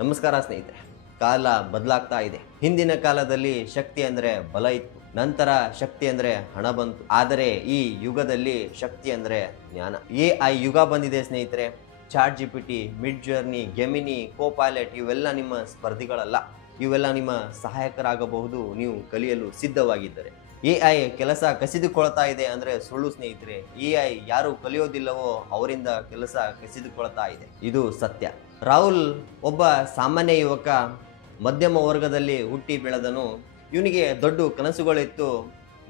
ನಮಸ್ಕಾರ ಸ್ನೇಹಿತರೆ. ಕಾಲ ಬದಲಾಗ್ತಾ ಇದೆ. ಹಿಂದಿನ ಕಾಲದಲ್ಲಿ ಶಕ್ತಿ ಅಂದ್ರೆ ಬಲ ಇತ್ತು, ನಂತರ ಶಕ್ತಿ ಅಂದ್ರೆ ಹಣ ಬಂತು. ಆದರೆ ಈ ಯುಗದಲ್ಲಿ ಶಕ್ತಿ ಅಂದ್ರೆ ಜ್ಞಾನ. AI ಯುಗ ಬಂದಿದೆ ಸ್ನೇಹಿತರೆ. ಚಾಟ್ GPT, ಮಿಡ್ ಜರ್ನಿ, ಗೆಮಿನಿ, ಕೋಪೈಲಟ್ ಇವೆಲ್ಲ ನಿಮ್ಮ ಸ್ಪರ್ಧಿಗಳಲ್ಲ, ಇವೆಲ್ಲ ನಿಮ್ಮ ಸಹಾಯಕರಾಗಬಹುದು ನೀವು ಕಲಿಯಲು ಸಿದ್ಧವಾಗಿದ್ದರೆ. AI ಕೆಲಸ ಕಸಿದುಕೊಳ್ತಾ ಇದೆ ಅಂದ್ರೆ ಸುಳ್ಳು ಸ್ನೇಹಿತರೆ. AI ಯಾರು ಕಲಿಯೋದಿಲ್ಲವೋ ಅವರಿಂದ ಕೆಲಸ ಕಸಿದುಕೊಳ್ತಾ ಇದೆ, ಇದು ಸತ್ಯ. ರಾಹುಲ್ ಒಬ್ಬ ಸಾಮಾನ್ಯ ಯುವಕ, ಮಧ್ಯಮ ವರ್ಗದಲ್ಲಿ ಹುಟ್ಟಿ ಬೆಳೆದನು. ಇವನಿಗೆ ದೊಡ್ಡ ಕನಸುಗಳಿತ್ತು,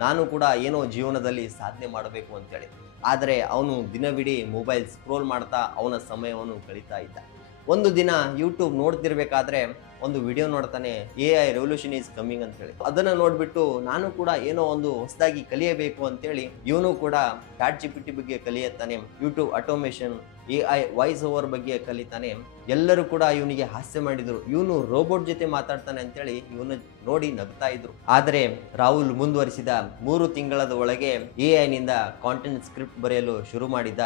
ನಾನು ಕೂಡ ಏನೋ ಜೀವನದಲ್ಲಿ ಸಾಧನೆ ಮಾಡಬೇಕು ಅಂತೇಳಿ. ಆದರೆ ಅವನು ದಿನವಿಡೀ ಮೊಬೈಲ್ ಸ್ಕ್ರೋಲ್ ಮಾಡ್ತಾ ಅವನ ಸಮಯವನ್ನು ಕಳೀತಾ ಇದ್ದ. ಒಂದು ದಿನ ಯೂಟ್ಯೂಬ್ ನೋಡ್ತಿರ್ಬೇಕಾದ್ರೆ ಒಂದು ವಿಡಿಯೋ ನೋಡ್ತಾನೆ, AI ರೆವಲ್ಯೂಷನ್ ಈಸ್ ಕಮಿಂಗ್ ಅಂತೇಳಿ. ಅದನ್ನು ನೋಡ್ಬಿಟ್ಟು ನಾನು ಕೂಡ ಏನೋ ಒಂದು ಹೊಸದಾಗಿ ಕಲಿಯಬೇಕು ಅಂತೇಳಿ ಇವನು ಕೂಡ ಚಾಟ್ GPT ಬಗ್ಗೆ ಕಲಿಯುತ್ತಾನೆ, YouTube automation, AI voice over ಬಗ್ಗೆ ಕಲಿತಾನೆ. ಎಲ್ಲರೂ ಕೂಡ ಇವನಿಗೆ ಹಾಸ್ಯ ಮಾಡಿದ್ರು, ಇವನು ರೋಬೋಟ್ ಜೊತೆ ಮಾತಾಡ್ತಾನೆ ಅಂತೇಳಿ ಇವನು ನೋಡಿ ನಗ್ತಾ ಇದ್ರು. ಆದರೆ ರಾಹುಲ್ ಮುಂದುವರಿಸಿದ. 3 ತಿಂಗಳದ ಒಳಗೆ AI ನಿಂದ ಕಾಂಟೆಂಟ್ ಸ್ಕ್ರಿಪ್ಟ್ ಬರೆಯಲು ಶುರು ಮಾಡಿದ.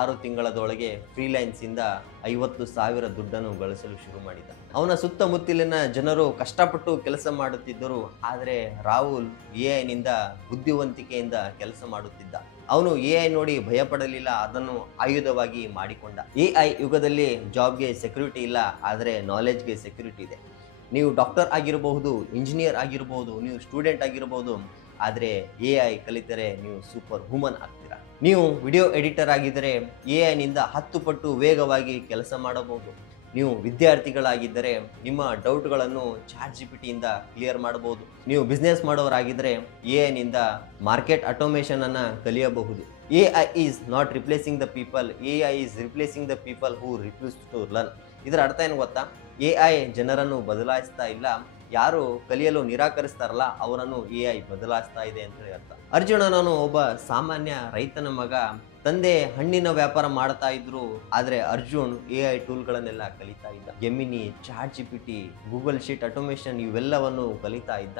6 ತಿಂಗಳದೊಳಗೆ ಫ್ರೀಲೈನ್ಸ್ ಇಂದ 50,000 ದುಡ್ಡನ್ನು ಗಳಿಸಲು ಶುರು ಮಾಡಿದ. ಅವನ ಸುತ್ತಮುತ್ತಲಿನ ಜನರು ಕಷ್ಟಪಟ್ಟು ಕೆಲಸ ಮಾಡುತ್ತಿದ್ದರು, ಆದರೆ ರಾಹುಲ್ AI ನಿಂದ ಬುದ್ಧಿವಂತಿಕೆಯಿಂದ ಕೆಲಸ ಮಾಡುತ್ತಿದ್ದ. ಅವನು AI ನೋಡಿ ಭಯಪಡಲಿಲ್ಲ, ಅದನ್ನು ಆಯುಧವಾಗಿ ಮಾಡಿಕೊಂಡ. AI ಯುಗದಲ್ಲಿ ಜಾಬ್ಗೆ ಸೆಕ್ಯೂರಿಟಿ ಇಲ್ಲ, ಆದರೆ ನಾಲೆಡ್ಜ್ಗೆ ಸೆಕ್ಯೂರಿಟಿ ಇದೆ. ನೀವು ಡಾಕ್ಟರ್ ಆಗಿರಬಹುದು, ಇಂಜಿನಿಯರ್ ಆಗಿರಬಹುದು, ನೀವು ಸ್ಟೂಡೆಂಟ್ ಆಗಿರಬಹುದು, ಆದರೆ AI ಕಲಿತರೆ ನೀವು ಸೂಪರ್ ಹ್ಯೂಮನ್ ಆಗ್ತೀರಾ. ನೀವು ವಿಡಿಯೋ ಎಡಿಟರ್ ಆಗಿದ್ದರೆ AI ನಿಂದ 10 ಪಟ್ಟು ವೇಗವಾಗಿ ಕೆಲಸ ಮಾಡಬಹುದು. ನೀವು ವಿದ್ಯಾರ್ಥಿಗಳಾಗಿದ್ದರೆ ನಿಮ್ಮ ಡೌಟ್ಗಳನ್ನು ಚಾಟ್ GPT ಇಂದ ಕ್ಲಿಯರ್ ಮಾಡಬಹುದು. ನೀವು ಬಿಸ್ನೆಸ್ ಮಾಡೋರಾಗಿದ್ದರೆ AI ನಿಂದ ಮಾರ್ಕೆಟ್ ಆಟೋಮೇಷನ್ ಅನ್ನ ಕಲಿಯಬಹುದು. AI is not replacing the people, AI is replacing the people who refuse to learn. ಇದರ ಅರ್ಥ ಏನು ಗೊತ್ತಾ? AI ಜನರನ್ನು ಬದಲಾಯಿಸ್ತಾ ಇಲ್ಲ, ಯಾರು ಕಲಿಯಲು ನಿರಾಕರಿಸ್ತಾರಲ್ಲ ಅವರನ್ನು AI ಬದಲಾಯಿಸ್ತಾ ಇದೆ ಅಂತ ಹೇಳಿ ಅರ್ಥ. ಅರ್ಜುನನು ಒಬ್ಬ ಸಾಮಾನ್ಯ ರೈತನ ಮಗ. ತಂದೆ ಹಣ್ಣಿನ ವ್ಯಾಪಾರ ಮಾಡ್ತಾ ಇದ್ರು, ಆದ್ರೆ ಅರ್ಜುನ್ AI ಟೂಲ್ಗಳನ್ನೆಲ್ಲ ಕಲಿತಾ ಇದ್ದ. Gemini, chat GPT, Google sheet automation ಇವೆಲ್ಲವನ್ನು ಕಲಿತಾ ಇದ್ದ.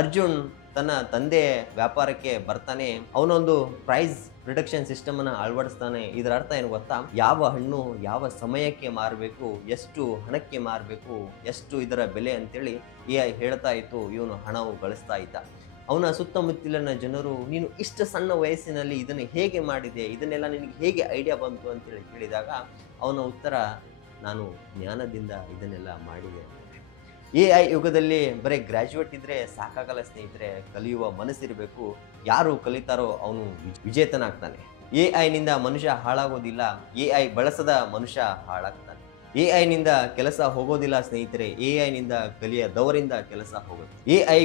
ಅರ್ಜುನ್ ತನ್ನ ತಂದೆ ವ್ಯಾಪಾರಕ್ಕೆ ಬರ್ತಾನೆ, ಅವನೊಂದು ಪ್ರೈಸ್ ಪ್ರಿಡಕ್ಷನ್ ಸಿಸ್ಟಮ್ ಅನ್ನ ಅಳವಡಿಸ್ತಾನೆ. ಇದರ ಅರ್ಥ ಏನು ಗೊತ್ತಾ? ಯಾವ ಹಣ್ಣು ಯಾವ ಸಮಯಕ್ಕೆ ಮಾರಬೇಕು, ಎಷ್ಟು ಹಣಕ್ಕೆ ಮಾರಬೇಕು, ಎಷ್ಟು ಇದರ ಬೆಲೆ ಅಂತೇಳಿ AI ಹೇಳ್ತಾ ಇತ್ತು. ಇವನು ಹಣವು ಗಳಿಸ್ತಾ ಇದ್ದ. ಅವನ ಸುತ್ತಮುತ್ತಲಿನ ಜನರು, ನೀನು ಇಷ್ಟು ಸಣ್ಣ ವಯಸ್ಸಿನಲ್ಲಿ ಇದನ್ನು ಹೇಗೆ ಮಾಡಿದೆ, ಇದನ್ನೆಲ್ಲ ನಿನಗೆ ಹೇಗೆ ಐಡಿಯಾ ಬಂತು ಅಂತೇಳಿ ಕೇಳಿದಾಗ ಅವನ ಉತ್ತರ, ನಾನು ಜ್ಞಾನದಿಂದ ಇದನ್ನೆಲ್ಲ ಮಾಡಿದೆ. AI ಯುಗದಲ್ಲಿ ಬರೀ ಗ್ರ್ಯಾಜುಯೇಟ್ ಇದ್ರೆ ಸಾಕಾಗಲ್ಲ ಸ್ನೇಹಿತರೆ, ಕಲಿಯುವ ಮನಸ್ಸಿರಬೇಕು. ಯಾರು ಕಲಿತಾರೋ ಅವನು ವಿಜೇತನಾಗ್ತಾನೆ. AI ನಿಂದ ಮನುಷ್ಯ ಹಾಳಾಗೋದಿಲ್ಲ, AI ಬಳಸದ ಮನುಷ್ಯ ಹಾಳಾಗ್ತಾನೆ. AI ನಿಂದ ಕೆಲಸ ಹೋಗೋದಿಲ್ಲ ಸ್ನೇಹಿತರೆ, AI ನಿಂದ ಕಲಿಯದವರಿಂದ ಕೆಲಸ ಹೋಗುತ್ತೆ. AI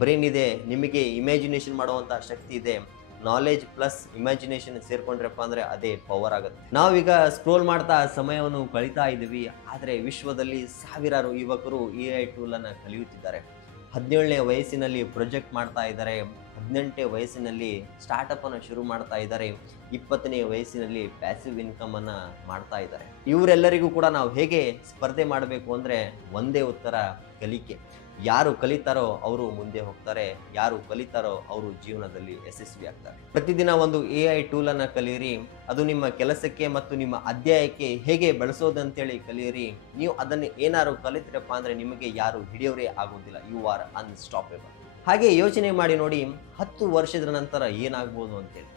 ಬ್ರೈನ್ ಇದೆ, ನಿಮಗೆ ಇಮ್ಯಾಜಿನೇಷನ್ ಮಾಡುವಂತ ಶಕ್ತಿ ಇದೆ. ನಾಲೆಜ್ ಪ್ಲಸ್ ಇಮ್ಯಾಜಿನೇಷನ್ ಸೇರ್ಕೊಂಡ್ರಪ್ಪ ಅಂದ್ರೆ ಅದೇ ಪವರ್ ಆಗುತ್ತೆ. ನಾವೀಗ ಸ್ಕ್ರೋಲ್ ಮಾಡ್ತಾ ಸಮಯವನ್ನು ಕಳೀತಾ ಇದ್ದೀವಿ, ಆದರೆ ವಿಶ್ವದಲ್ಲಿ ಸಾವಿರಾರು ಯುವಕರು AI ಟೂಲ್ ಅನ್ನ ಕಲಿಯುತ್ತಿದ್ದಾರೆ. 17ನೇ ವಯಸ್ಸಿನಲ್ಲಿ ಪ್ರೊಜೆಕ್ಟ್ ಮಾಡ್ತಾ ಇದ್ದಾರೆ, 18ನೇ ವಯಸ್ಸಿನಲ್ಲಿ ಸ್ಟಾರ್ಟಪ್ ಅನ್ನು ಶುರು ಮಾಡ್ತಾ ಇದ್ದಾರೆ, 20ನೇ ವಯಸ್ಸಿನಲ್ಲಿ ಪ್ಯಾಸಿವ್ ಇನ್ಕಮ್ ಅನ್ನ ಮಾಡ್ತಾ ಇದ್ದಾರೆ. ಇವರೆಲ್ಲರಿಗೂ ಕೂಡ ನಾವು ಹೇಗೆ ಸ್ಪರ್ಧೆ ಮಾಡಬೇಕು ಅಂದ್ರೆ ಒಂದೇ ಉತ್ತರ, ಕಲಿಕೆ. ಯಾರು ಕಲಿತಾರೋ ಅವರು ಮುಂದೆ ಹೋಗ್ತಾರೆ, ಯಾರು ಕಲಿತಾರೋ ಅವರು ಜೀವನದಲ್ಲಿ ಯಶಸ್ವಿ ಆಗ್ತಾರೆ. ಪ್ರತಿದಿನ ಒಂದು AI ಟೂಲ್ ಅನ್ನ ಕಲಿಯಿರಿ, ಅದು ನಿಮ್ಮ ಕೆಲಸಕ್ಕೆ ಮತ್ತು ನಿಮ್ಮ ಅಧ್ಯಾಯಕ್ಕೆ ಹೇಗೆ ಬಳಸೋದಂತೇಳಿ ಕಲಿಯಿರಿ. ನೀವು ಅದನ್ನು ಏನಾದ್ರು ಕಲಿತಿರಪ್ಪ ಅಂದ್ರೆ ನಿಮಗೆ ಯಾರು ಹಿಡಿಯೋರೇ ಆಗೋದಿಲ್ಲ, ಯು ಆರ್ ಅನ್ಸ್ಟಾಪೇಬಲ್. ಹಾಗೆ ಯೋಚನೆ ಮಾಡಿ ನೋಡಿ, 10 ವರ್ಷದ ನಂತರ ಏನಾಗ್ಬೋದು ಅಂತೇಳಿ.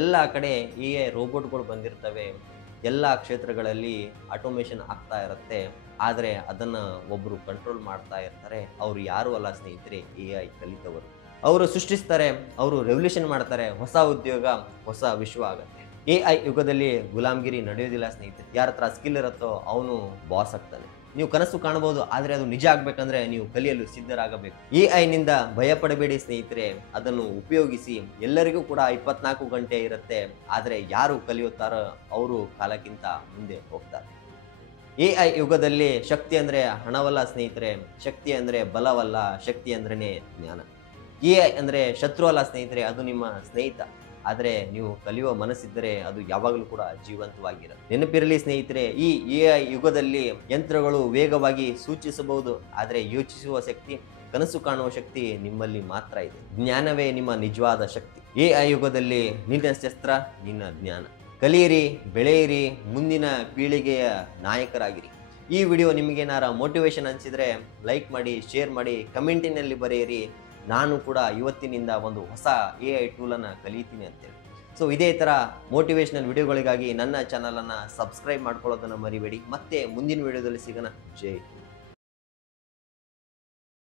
ಎಲ್ಲ ಕಡೆ AI ರೋಬೋಟ್ಗಳು ಬಂದಿರ್ತವೆ, ಎಲ್ಲ ಕ್ಷೇತ್ರಗಳಲ್ಲಿ ಆಟೋಮೇಷನ್ ಆಗ್ತಾ ಇರುತ್ತೆ, ಆದರೆ ಅದನ್ನು ಒಬ್ಬರು ಕಂಟ್ರೋಲ್ ಮಾಡ್ತಾ ಇರ್ತಾರೆ. ಅವರು ಯಾರು ಅಲ್ಲ ಸ್ನೇಹಿತರೆ, AI ಕಲಿತವರು. ಅವರು ಸೃಷ್ಟಿಸ್ತಾರೆ, ಅವರು ರೆವಲ್ಯೂಷನ್ ಮಾಡ್ತಾರೆ, ಹೊಸ ಉದ್ಯೋಗ, ಹೊಸ ವಿಶ್ವ ಆಗುತ್ತೆ. AI ಯುಗದಲ್ಲಿ ಗುಲಾಮ್ಗಿರಿ ನಡೆಯೋದಿಲ್ಲ ಸ್ನೇಹಿತರೆ. ಯಾರ ಹತ್ರ ಸ್ಕಿಲ್ ಇರುತ್ತೋ ಅವನು ಬಾಸ್ ಆಗ್ತಾನೆ. ನೀವು ಕನಸು ಕಾಣಬಹುದು, ಆದರೆ ಅದು ನಿಜ ಆಗ್ಬೇಕಂದ್ರೆ ನೀವು ಕಲಿಯಲು ಸಿದ್ಧರಾಗಬೇಕು. AI ನಿಂದ ಭಯ ಪಡಬೇಡಿ ಸ್ನೇಹಿತರೆ, ಅದನ್ನು ಉಪಯೋಗಿಸಿ. ಎಲ್ಲರಿಗೂ ಕೂಡ 24 ಗಂಟೆ ಇರುತ್ತೆ, ಆದರೆ ಯಾರು ಕಲಿಯುತ್ತಾರೋ ಅವರು ಕಾಲಕ್ಕಿಂತ ಮುಂದೆ ಹೋಗ್ತಾರೆ. AI ಯುಗದಲ್ಲಿ ಶಕ್ತಿ ಅಂದ್ರೆ ಹಣವಲ್ಲ ಸ್ನೇಹಿತರೆ, ಶಕ್ತಿ ಅಂದ್ರೆ ಬಲವಲ್ಲ, ಶಕ್ತಿ ಅಂದ್ರೇನೆ ಜ್ಞಾನ. AI ಅಂದ್ರೆ ಶತ್ರು ಅಲ್ಲ ಸ್ನೇಹಿತರೆ, ಅದು ನಿಮ್ಮ ಸ್ನೇಹಿತ. ಆದರೆ ನೀವು ಕಲಿಯುವ ಮನಸ್ಸಿದ್ದರೆ ಅದು ಯಾವಾಗಲೂ ಕೂಡ ಜೀವಂತವಾಗಿರುತ್ತೆ. ನೆನಪಿರಲಿ ಸ್ನೇಹಿತರೆ, ಈ AI ಯುಗದಲ್ಲಿ ಯಂತ್ರಗಳು ವೇಗವಾಗಿ ಸೂಚಿಸಬಹುದು, ಆದರೆ ಯೋಚಿಸುವ ಶಕ್ತಿ, ಕನಸು ಕಾಣುವ ಶಕ್ತಿ ನಿಮ್ಮಲ್ಲಿ ಮಾತ್ರ ಇದೆ. ಜ್ಞಾನವೇ ನಿಮ್ಮ ನಿಜವಾದ ಶಕ್ತಿ. AI ಯುಗದಲ್ಲಿ ನಿನ್ನ ಶಸ್ತ್ರ ನಿನ್ನ ಜ್ಞಾನ. ಕಲಿಯಿರಿ, ಬೆಳೆಯಿರಿ, ಮುಂದಿನ ಪೀಳಿಗೆಯ ನಾಯಕರಾಗಿರಿ. ಈ ವಿಡಿಯೋ ನಿಮಗೇನಾರ ಮೋಟಿವೇಶನ್ ಅನಿಸಿದರೆ ಲೈಕ್ ಮಾಡಿ, ಶೇರ್ ಮಾಡಿ, ಕಮೆಂಟಿನಲ್ಲಿ ಬರೆಯಿರಿ. ನಾನು ಕೂಡ ಇವತ್ತಿನಿಂದ ಒಂದು ಹೊಸ AI ಟೂಲನ್ನು ಕಲಿತೀನಿ ಅಂತೇಳಿ. ಸೊ ಇದೇ ಥರ ಮೋಟಿವೇಶ್ನಲ್ ವಿಡಿಯೋಗಳಿಗಾಗಿ ನನ್ನ ಚಾನಲನ್ನು ಸಬ್ಸ್ಕ್ರೈಬ್ ಮಾಡ್ಕೊಳ್ಳೋದನ್ನು ಮರಿಬೇಡಿ. ಮತ್ತೆ ಮುಂದಿನ ವಿಡಿಯೋದಲ್ಲಿ ಸಿಗೋಣ. ಜೈ